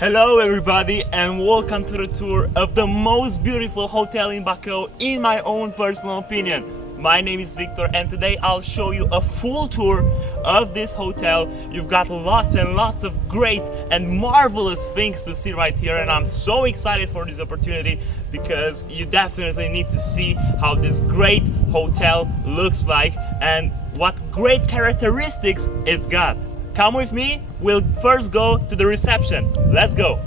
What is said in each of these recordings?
Hello everybody and welcome to the tour of the most beautiful hotel in Baku in my own personal opinion. My name is Victor and today I'll show you a full tour of this hotel. You've got lots and lots of great and marvelous things to see right here, and I'm so excited for this opportunity because you definitely need to see how this great hotel looks like and what great characteristics it's got. Come with me, we'll first go to the reception. Let's go.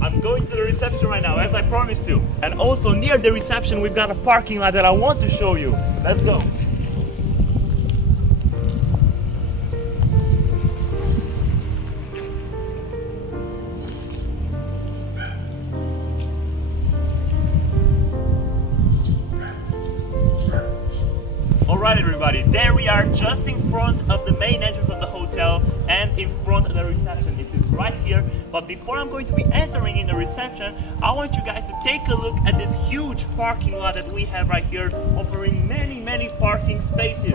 I'm going to the reception right now, as I promised you. And also near the reception, we've got a parking lot that I want to show you. Let's go. Alright everybody, there we are just in front of the main entrance of the hotel and in front of the reception. It is right here, but before I'm going to be entering in the reception, I want you guys to take a look at this huge parking lot that we have right here, offering many parking spaces.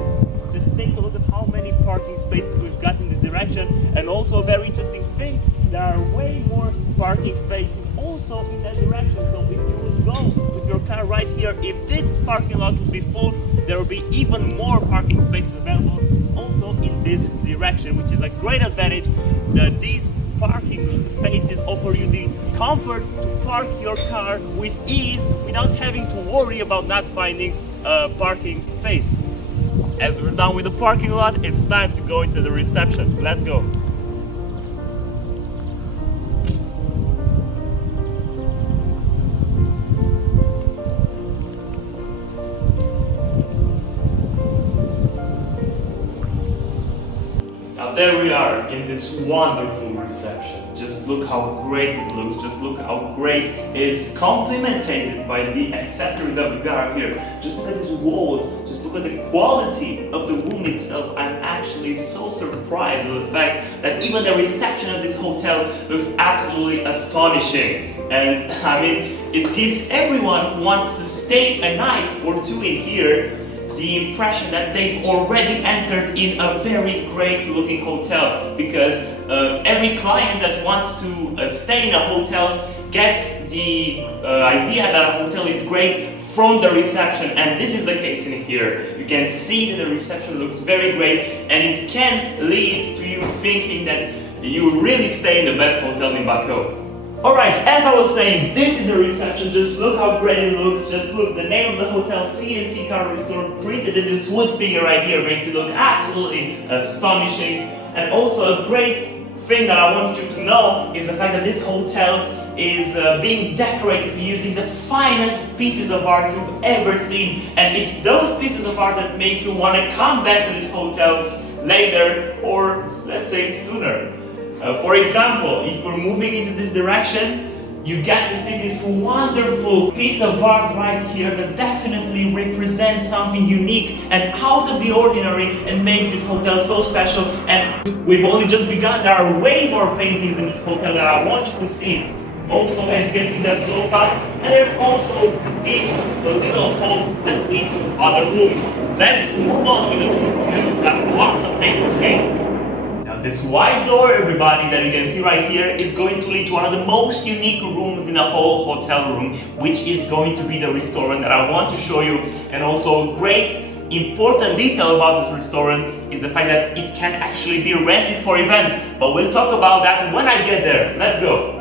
Just take a look at how many parking spaces we've got in this direction, and also a very interesting thing, there are way more parking spaces also in that direction. So if you would go with your car right here, if this parking lot would be full, there will be even more parking spaces available also in this direction, which is a great advantage. These parking spaces offer you the comfort to park your car with ease without having to worry about not finding a parking space. As we're done with the parking lot, it's time to go into the reception. Let's go. There we are in this wonderful reception. Just look how great it looks, just look how great it's complemented by the accessories that we got here. Just look at these walls, just look at the quality of the room itself. I'm actually so surprised at the fact that even the reception of this hotel looks absolutely astonishing. And I mean, it gives everyone who wants to stay a night or two in here the impression that they've already entered in a very great looking hotel, because every client that wants to stay in a hotel gets the idea that a hotel is great from the reception, and this is the case in here. You can see that the reception looks very great, and it can lead to you thinking that you really stay in the best hotel in Baku. Alright, as I was saying, this is the reception. Just look how great it looks. Just look, the name of the hotel, C&C Karo Resort, printed in this wood figure right here, makes it look absolutely astonishing. And also a great thing that I want you to know is the fact that this hotel is being decorated using the finest pieces of art you've ever seen. And it's those pieces of art that make you want to come back to this hotel later, or let's say sooner. For example, if we're moving into this direction, you get to see this wonderful piece of art right here that definitely represents something unique and out of the ordinary and makes this hotel so special. And we've only just begun. There are way more paintings in this hotel that I want you to see. Also, as you can see, that sofa, and there's also this little hall that leads to other rooms. Let's move on with the tour because we've got lots of things to say. This wide door, everybody, that you can see right here is going to lead to one of the most unique rooms in the whole hotel room, which is going to be the restaurant that I want to show you. And also, great important detail about this restaurant is the fact that it can actually be rented for events. But we'll talk about that when I get there. Let's go.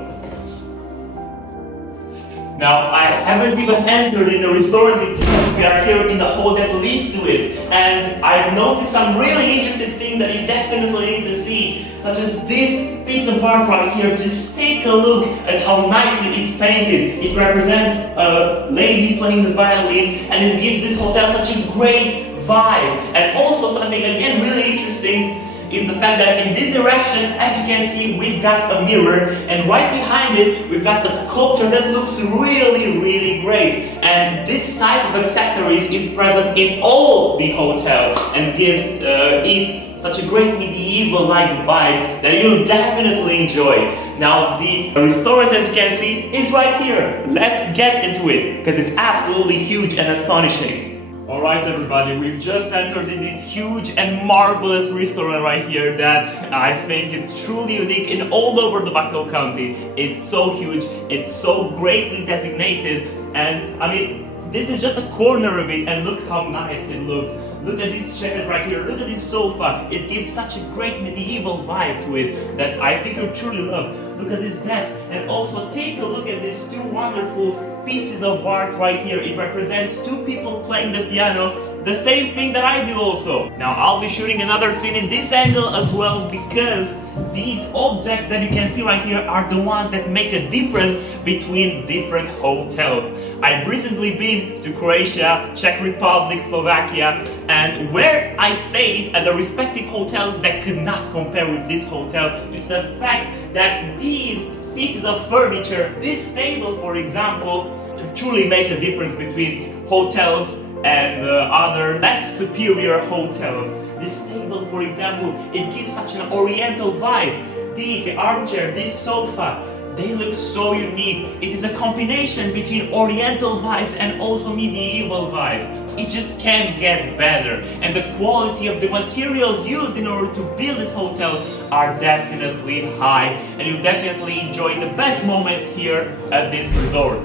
Now, I haven't even entered in the restaurant itself. We are here in the hall that leads to it. And I've noticed some really interesting things that you definitely need to see, such as this piece of art right here. Just take a look at how nicely it's painted. It represents a lady playing the violin, and it gives this hotel such a great vibe. And also something again really interesting is the fact that in this direction, as you can see, we've got a mirror, and right behind it, we've got a sculpture that looks really great. And this type of accessories is present in all the hotel and gives it such a great medieval-like vibe that you'll definitely enjoy. Now the restaurant, as you can see, is right here. Let's get into it, because it's absolutely huge and astonishing. Alright everybody, we've just entered in this huge and marvelous restaurant right here that I think is truly unique in all over the Bacău County. It's so huge, it's so greatly designated, and I mean, this is just a corner of it, and look how nice it looks. Look at these chairs right here, look at this sofa. It gives such a great medieval vibe to it that I think you'll truly love. Look at this desk, and also take a look at these two wonderful pieces of art right here. It represents two people playing the piano, the same thing that I do also. Now I'll be shooting another scene in this angle as well, because these objects that you can see right here are the ones that make a difference between different hotels. I've recently been to Croatia, Czech Republic, Slovakia, and where I stayed at the respective hotels that could not compare with this hotel due to the fact that these pieces of furniture, this table for example, truly make a difference between hotels and other less superior hotels. This table for example, it gives such an oriental vibe. This armchair, this sofa, they look so unique. It is a combination between oriental vibes and also medieval vibes. It just can't get better. And the quality of the materials used in order to build this hotel are definitely high. And you'll definitely enjoy the best moments here at this resort.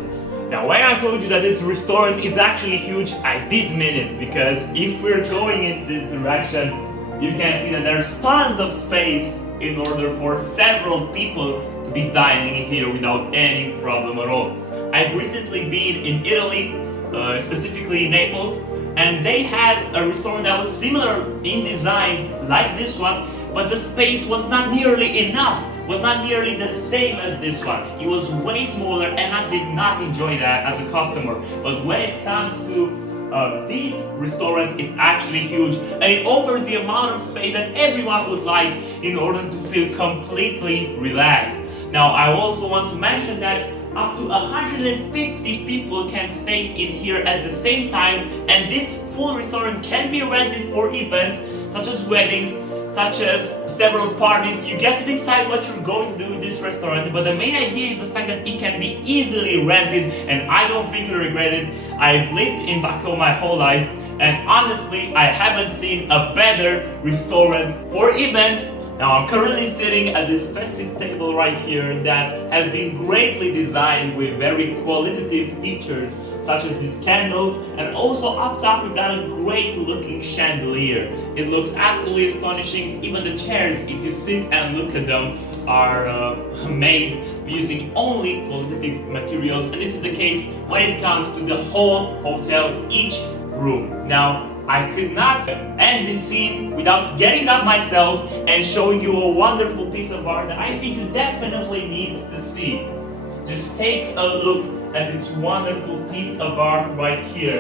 Now when I told you that this restaurant is actually huge, I did mean it. Because if we're going in this direction, you can see that there's tons of space in order for several people to be dining in here without any problem at all. I've recently been in Italy, specifically Naples, and they had a restaurant that was similar in design like this one, but the space was not nearly enough, was not nearly the same as this one. It was way smaller and I did not enjoy that as a customer. But when it comes to this restaurant, it's actually huge, and it offers the amount of space that everyone would like in order to feel completely relaxed. Now I also want to mention that up to 150 people can stay in here at the same time, and this full restaurant can be rented for events such as weddings, such as several parties. You get to decide what you're going to do with this restaurant, but the main idea is the fact that it can be easily rented, and I don't think you'll regret it. I've lived in Bacău my whole life, and honestly, I haven't seen a better restaurant for events. Now I'm currently sitting at this festive table right here that has been greatly designed with very qualitative features such as these candles, and also up top we've got a great looking chandelier. It looks absolutely astonishing. Even the chairs, if you sit and look at them, are made using only qualitative materials, and this is the case when it comes to the whole hotel, each room. Now I could not end this scene without getting up myself and showing you a wonderful piece of art that I think you definitely need to see. Just take a look at this wonderful piece of art right here.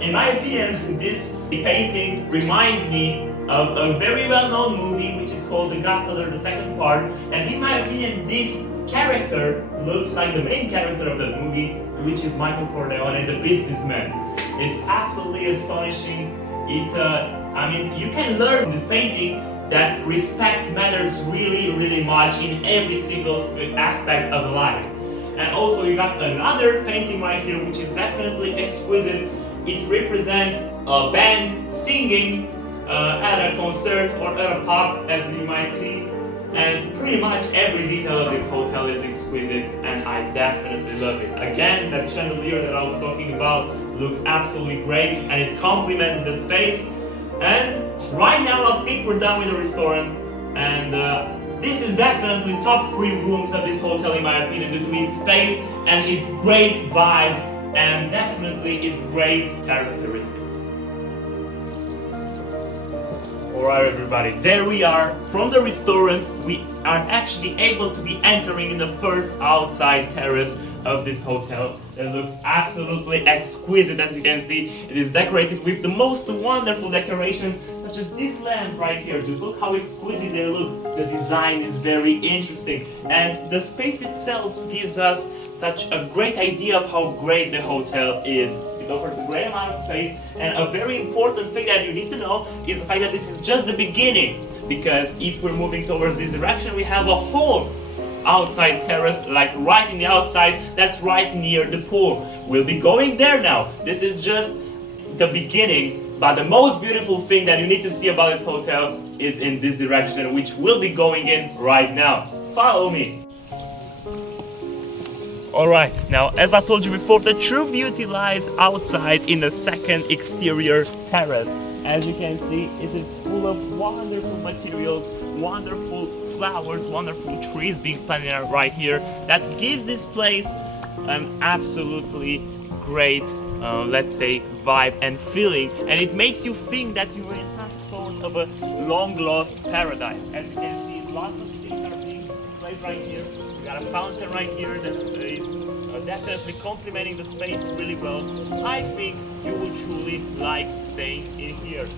In my opinion, this painting reminds me of a very well-known movie which is called The Godfather, the second part, and in my opinion this character looks like the main character of that movie, which is Michael Corleone, the businessman. It's absolutely astonishing. I mean, you can learn from this painting that respect matters really much in every single aspect of life. And also you got another painting right here which is definitely exquisite. It represents a band singing at a concert or at a pub, as you might see. And pretty much every detail of this hotel is exquisite, and I definitely love it. Again, that chandelier that I was talking about looks absolutely great, and it complements the space. And right now I think we're done with the restaurant, and this is definitely top 3 rooms of this hotel in my opinion, due to its space and its great vibes, and definitely its great characteristics. Alright everybody, there we are. From the restaurant, we are actually able to be entering in the first outside terrace of this hotel. It looks absolutely exquisite, as you can see. It is decorated with the most wonderful decorations, such as this lamp right here. Just look how exquisite they look. The design is very interesting, and the space itself gives us such a great idea of how great the hotel is. It offers a great amount of space, and a very important thing that you need to know is the fact that this is just the beginning, because if we're moving towards this direction, we have a whole outside terrace, like right in the outside, that's right near the pool. We'll be going there now. This is just the beginning, but the most beautiful thing that you need to see about this hotel is in this direction, which we'll be going in right now. Follow me. Alright, now as I told you before, the true beauty lies outside in the second exterior terrace. As you can see, it is full of wonderful materials, wonderful flowers, wonderful trees being planted right here. That gives this place an absolutely great, let's say, vibe and feeling. And it makes you think that you're in some sort of a long-lost paradise. As you can see, lots of things are being played right here. We got a fountain right here that is definitely complementing the space really well. I think you will truly like staying in here.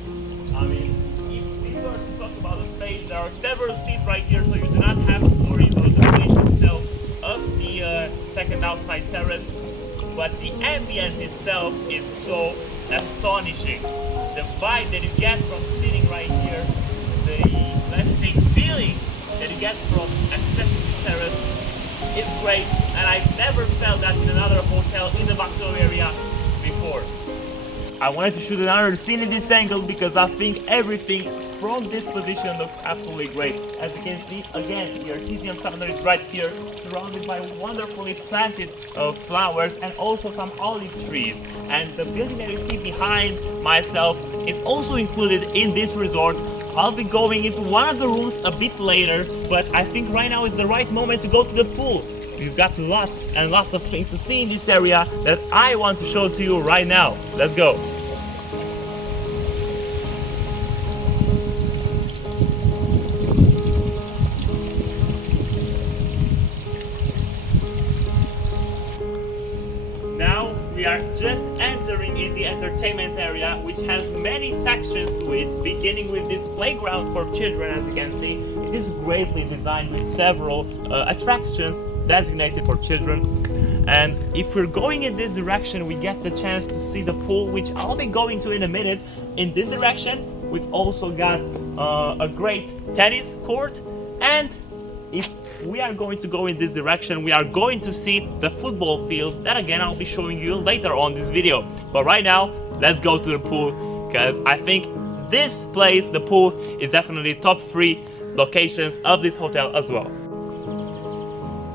I mean, if we were to talk about the space, there are several seats right here, so you do not have to worry about the place itself of the second outside terrace. But the ambience itself is so astonishing. The vibe that you get from sitting right here, the, let's say, feeling that you get from accessing this terrace is great, and I've never felt that in another hotel in the Baku area before. I wanted to shoot another scene in this angle because I think everything from this position looks absolutely great. As you can see, again, the artesian fountain is right here, surrounded by wonderfully planted flowers and also some olive trees. And the building that you see behind myself is also included in this resort. I'll be going into one of the rooms a bit later, but I think right now is the right moment to go to the pool. We've got lots and lots of things to see in this area that I want to show to you right now. Let's go. Now we are just entering in the entertainment area, which has many sections to it, beginning with this playground for children. As you can see, it is greatly designed with several attractions designated for children. And if we're going in this direction, we get the chance to see the pool, which I'll be going to in a minute. In this direction, we've also got a great tennis court, and if we are going to go in this direction, we are going to see the football field that again I'll be showing you later on this video. But right now, let's go to the pool, because I think this place, the pool, is definitely top 3 locations of this hotel as well.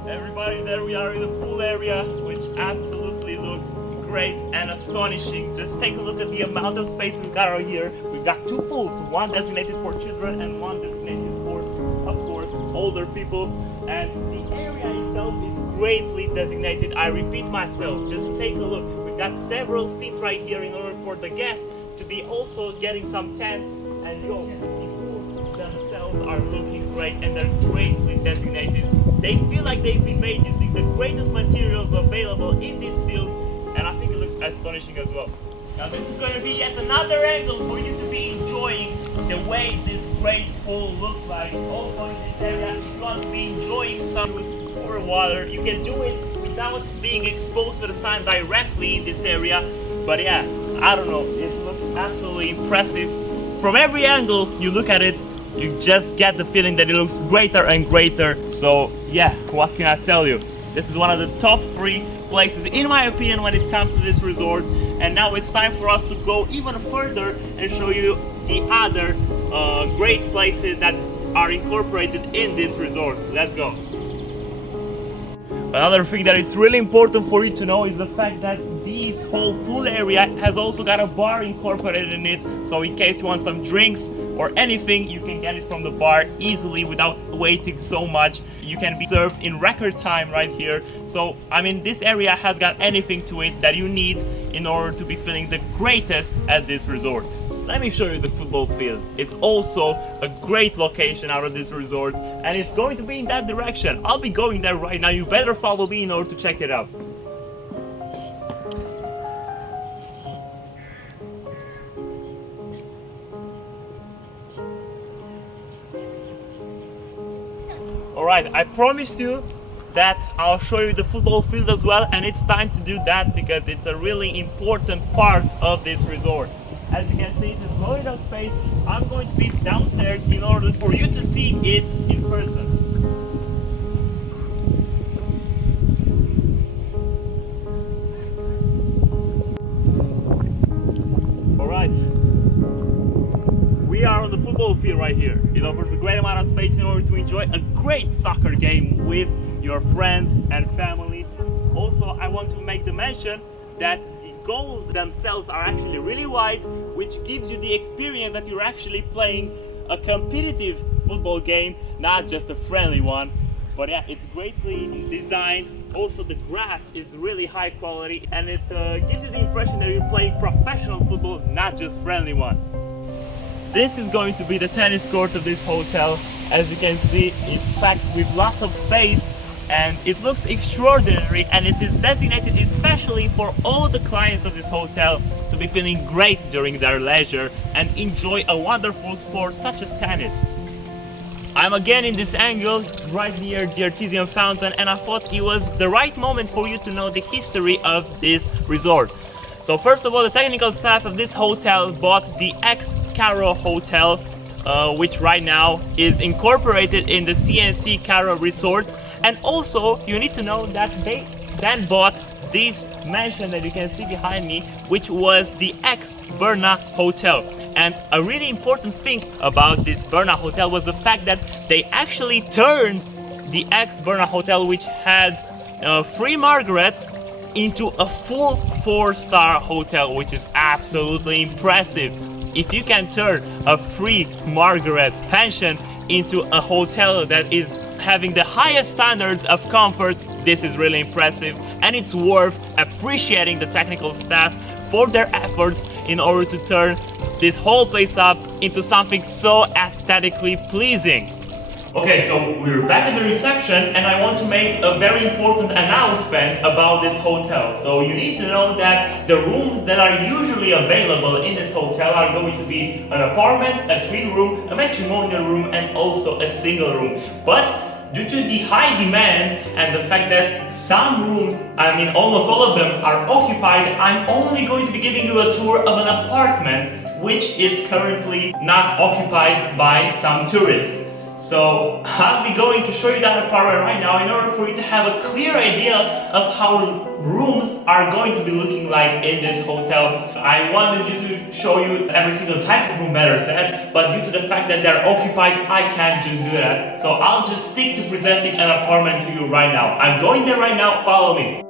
Everybody, there we are in the pool area, which absolutely looks great and astonishing. Just take a look at the amount of space we've got right here. We've got 2 pools, one designated for children and one designated for, of course, older people. And the area itself is greatly designated. I repeat myself, just take a look. We've got several seats right here in order for the guests to be also getting some tan. And the pools themselves are looking great and they're greatly designated. They feel like they've been made using the greatest materials available in this field, and I think it looks astonishing as well. Now this is going to be yet another angle for you to be enjoying the way this great pool looks like. Also in this area, if you want to be enjoying some juice or water, you can do it without being exposed to the sun directly in this area. But yeah, I don't know, it looks absolutely impressive. From every angle you look at it, you just get the feeling that it looks greater and greater. So yeah, what can I tell you? This is one of the top 3 places in my opinion when it comes to this resort. And now it's time for us to go even further and show you the other great places that are incorporated in this resort. Let's go. Another thing that it's really important for you to know is the fact that this whole pool area has also got a bar incorporated in it. So in case you want some drinks or anything, you can get it from the bar easily without waiting so much. You can be served in record time right here. So I mean, this area has got anything to it that you need in order to be feeling the greatest at this resort. Let me show you the football field. It's also a great location out of this resort, and it's going to be in that direction. I'll be going there right now. You better follow me in order to check it out. Alright, I promised you that I'll show you the football field as well, and it's time to do that because it's a really important part of this resort. As you can see, it is loaded up space. I'm going to be downstairs in order for you to see it in person. the football field right here. It offers a great amount of space in order to enjoy a great soccer game with your friends and family. Also, I want to make the mention that the goals themselves are actually really wide, which gives you the experience that you're actually playing a competitive football game, not just a friendly one. But yeah, it's greatly designed. Also, the grass is really high quality, and it gives you the impression that you're playing professional football, not just friendly one. This is going to be the tennis court of this hotel. As you can see, it's packed with lots of space and it looks extraordinary, and it is designated especially for all the clients of this hotel to be feeling great during their leisure and enjoy a wonderful sport such as tennis. I'm again in this angle right near the artesian fountain, and I thought it was the right moment for you to know the history of this resort. So first of all, the technical staff of this hotel bought the Karo Hotel, which right now is incorporated in the C&C Karo Resort. And also, you need to know that they then bought this mansion that you can see behind me, which was the Berna Hotel. And a really important thing about this Berna Hotel was the fact that they actually turned the Berna Hotel, which had free Margarets, into a full 4-star hotel, which is absolutely impressive. If you can turn a free Margaret pension into a hotel that is having the highest standards of comfort, this is really impressive, and it's worth appreciating the technical staff for their efforts in order to turn this whole place up into something so aesthetically pleasing. Okay, so we're back at the reception, and I want to make a very important announcement about this hotel. So you need to know that the rooms that are usually available in this hotel are going to be an apartment, a twin room, a matrimonial room, and also a single room. But due to the high demand and the fact that some rooms, I mean almost all of them, are occupied, I'm only going to be giving you a tour of an apartment which is currently not occupied by some tourists. So I'll be going to show you that apartment right now in order for you to have a clear idea of how rooms are going to be looking like in this hotel. I wanted you to show you every single type of room, better said, but due to the fact that they're occupied, I can't just do that. So I'll just stick to presenting an apartment to you right now. I'm going there right now, follow me.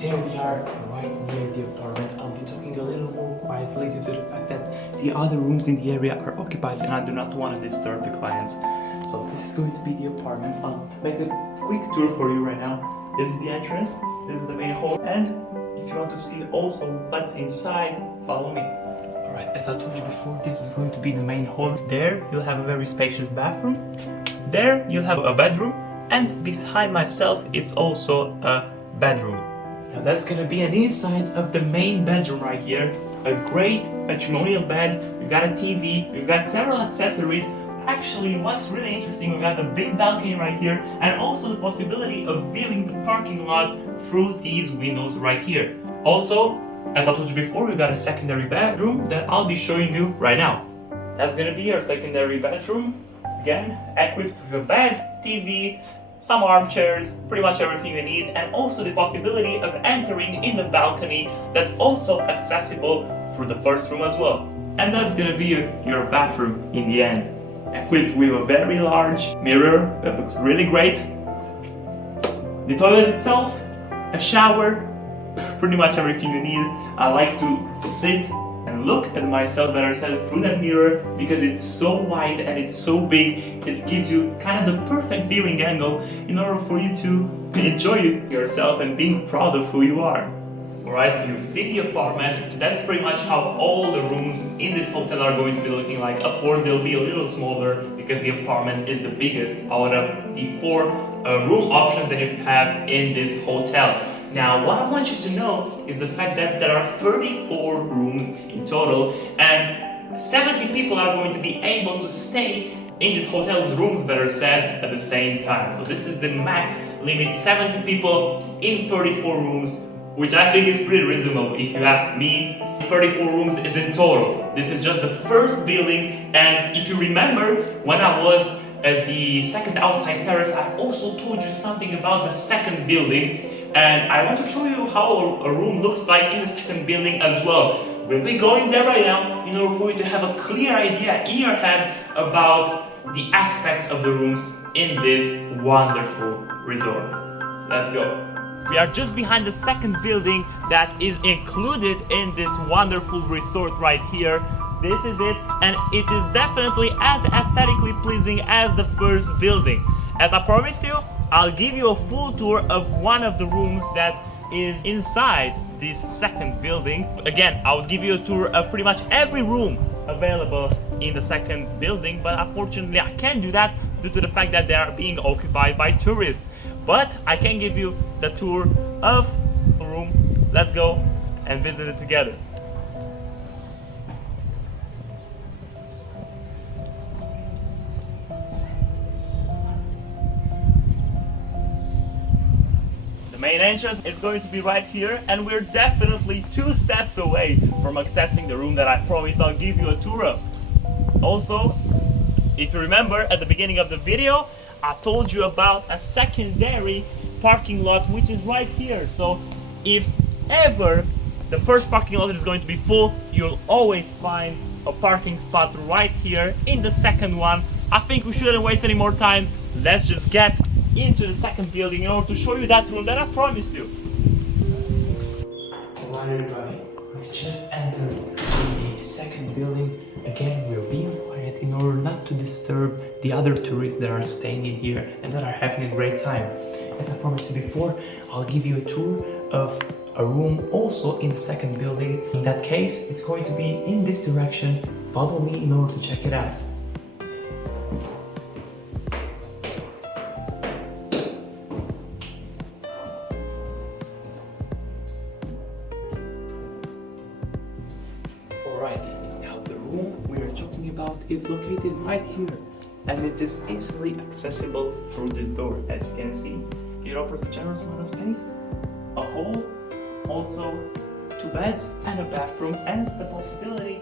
There we are, right near the apartment. I'll be talking a little more quietly due to the fact that the other rooms in the area are occupied and I do not want to disturb the clients. So this is going to be the apartment. I'll make a quick tour for you right now. This is the entrance, this is the main hall, and if you want to see also what's inside, follow me. Alright, as I told you before, this is going to be the main hall. There you'll have a very spacious bathroom. There you'll have a bedroom, and behind myself is also a bedroom. Now that's gonna be an inside of the main bedroom right here. A great matrimonial bed, we've got a TV, we've got several accessories. Actually, what's really interesting, we've got a big balcony right here, and also the possibility of viewing the parking lot through these windows right here. Also, as I told you before, we've got a secondary bedroom that I'll be showing you right now. That's gonna be our secondary bedroom. Again, equipped with a bed, TV, some armchairs, pretty much everything you need, and also the possibility of entering in the balcony that's also accessible through the first room as well. And that's gonna be your bathroom in the end, equipped with a very large mirror that looks really great. The toilet itself, a shower, pretty much everything you need. I like to sit and look at myself, better said, through that mirror because it's so wide and it's so big. It gives you kind of the perfect viewing angle in order for you to enjoy yourself and being proud of who you are. Alright, you see the apartment. That's pretty much how all the rooms in this hotel are going to be looking like. Of course, they'll be a little smaller because the apartment is the biggest out of the 4 room options that you have in this hotel. Now, what I want you to know is the fact that there are 34 rooms in total, and 70 people are going to be able to stay in this hotel's rooms, better said, at the same time. So this is the max limit, 70 people in 34 rooms, which I think is pretty reasonable if you ask me. 34 rooms is in total. This is just the first building, and if you remember, when I was at the second outside terrace, I also told you something about the second building, and I want to show you how a room looks like in the second building as well. We'll be going there right now in order for you to have a clear idea in your head about the aspect of the rooms in this wonderful resort. Let's go. We are just behind the second building that is included in this wonderful resort right here. This is it, and it is definitely as aesthetically pleasing as the first building. As I promised you, I'll give you a full tour of one of the rooms that is inside this second building. Again, I will give you a tour of pretty much every room available in the second building, but unfortunately I can't do that due to the fact that they are being occupied by tourists. But I can give you the tour of the room. Let's go and visit it together. The main entrance is going to be right here, and we're definitely 2 steps away from accessing the room that I promised I'll give you a tour of. Also, if you remember at the beginning of the video, I told you about a secondary parking lot which is right here. So if ever the first parking lot is going to be full, you'll always find a parking spot right here in the second one. I think we shouldn't waste any more time. Let's just get into the second building in order to show you that room that I promised you. Alright everybody, we've just entered the second building. Again, we're being quiet in order not to disturb the other tourists that are staying in here and that are having a great time. As I promised you before, I'll give you a tour of a room also in the second building. In that case, it's going to be in this direction. Follow me in order to check it out. Alright, now the room we are talking about is located right here, and it is easily accessible through this door. As you can see, it offers a generous amount of space, a hall, also 2 beds and a bathroom, and the possibility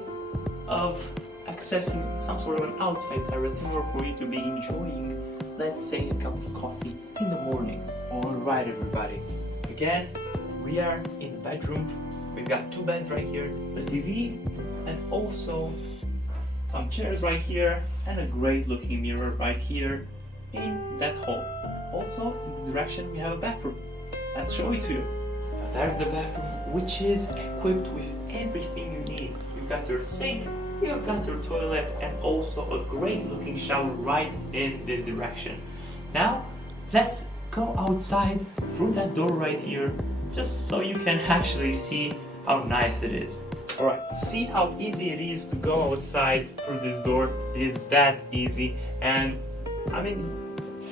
of accessing some sort of an outside terrace in order for you to be enjoying, let's say, a cup of coffee in the morning. Alright everybody, again, we are in the bedroom. We've got 2 beds right here, the TV, and also some chairs right here, and a great looking mirror right here in that hall. Also, in this direction we have a bathroom. Let's show it to you. Now, there's the bathroom, which is equipped with everything you need. You've got your sink, you've got your toilet, and also a great looking shower right in this direction. Now, let's go outside through that door right here, just so you can actually see how nice it is. Alright, see how easy it is to go outside through this door. It is that easy, and I mean,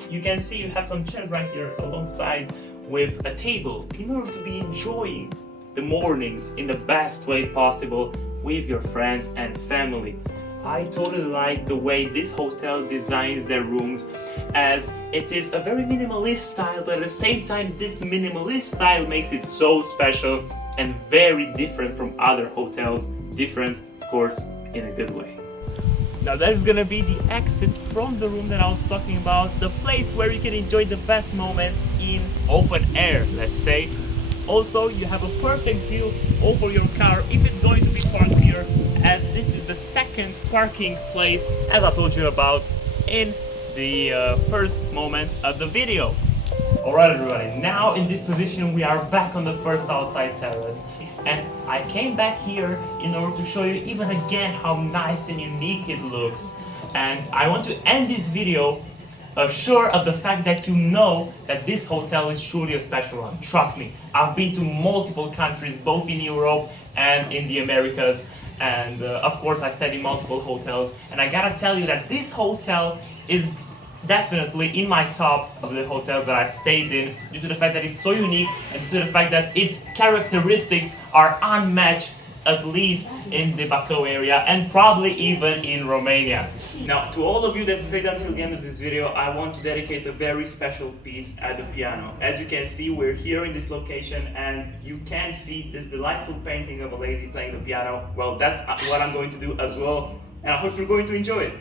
you can see you have some chairs right here alongside with a table in order to be enjoying the mornings in the best way possible with your friends and family. I totally like the way this hotel designs their rooms, as it is a very minimalist style, but at the same time this minimalist style makes it so special and very different from other hotels. Different, of course, in a good way. Now that is gonna be the exit from the room that I was talking about, the place where you can enjoy the best moments in open air, let's say. Also, you have a perfect view over your car if it's going to be parked here, as this is the second parking place, as I told you about in the first moment of the video. Alright everybody, now in this position we are back on the first outside terrace, and I came back here in order to show you even again how nice and unique it looks. And I want to end this video sure of the fact that you know that this hotel is truly a special one. Trust me, I've been to multiple countries, both in Europe and in the Americas, and of course I stayed in multiple hotels, and I gotta tell you that this hotel is definitely in my top of the hotels that I've stayed in, due to the fact that it's so unique and due to the fact that its characteristics are unmatched, at least in the Bacău area and probably even in Romania. Now, to all of you that stayed until the end of this video, I want to dedicate a very special piece at the piano. As you can see, we're here in this location and you can see this delightful painting of a lady playing the piano. Well, that's what I'm going to do as well, and I hope you're going to enjoy it.